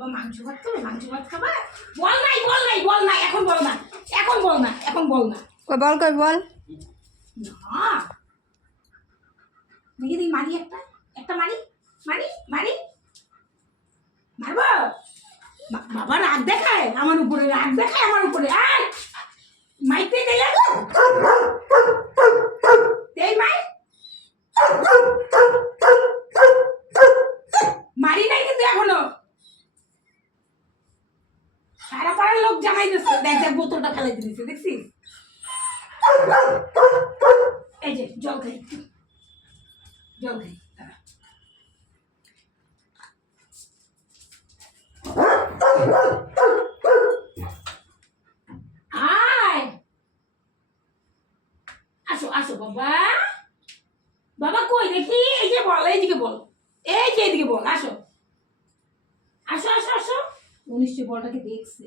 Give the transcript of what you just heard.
বাবা মাংস ভাত খাবে, মাংস ভাত খাবা? বল নাই, বল নাই, বল না, এখন বল না, এখন বল না, এখন বল না। বল কই বল না দেখি দিই, মারি একটা, একটা মারি, মারি, মারি, মারবো। বাবা রাগ দেখায় আমার উপরে, রাগ দেখায় আমার উপরে। আয় মাইতে দিলে দেই মাই, মারি নাই কিন্তু এখনো। সারা পাড়ার লোক জামাই দিচ্ছে, দেখ দেখ বোতলটা ফেলাইতে দিচ্ছে, দেখছিস? এই যে জল খাই, জল খাই। আয় আসো আসো বাবা, বাবা কই দেখি? এই যে বল, এইদিকে বল, এই যে এইদিকে বল, আসো আসো আসো আসো। ও নিশ্চয়ই বলটাকে দেখছে।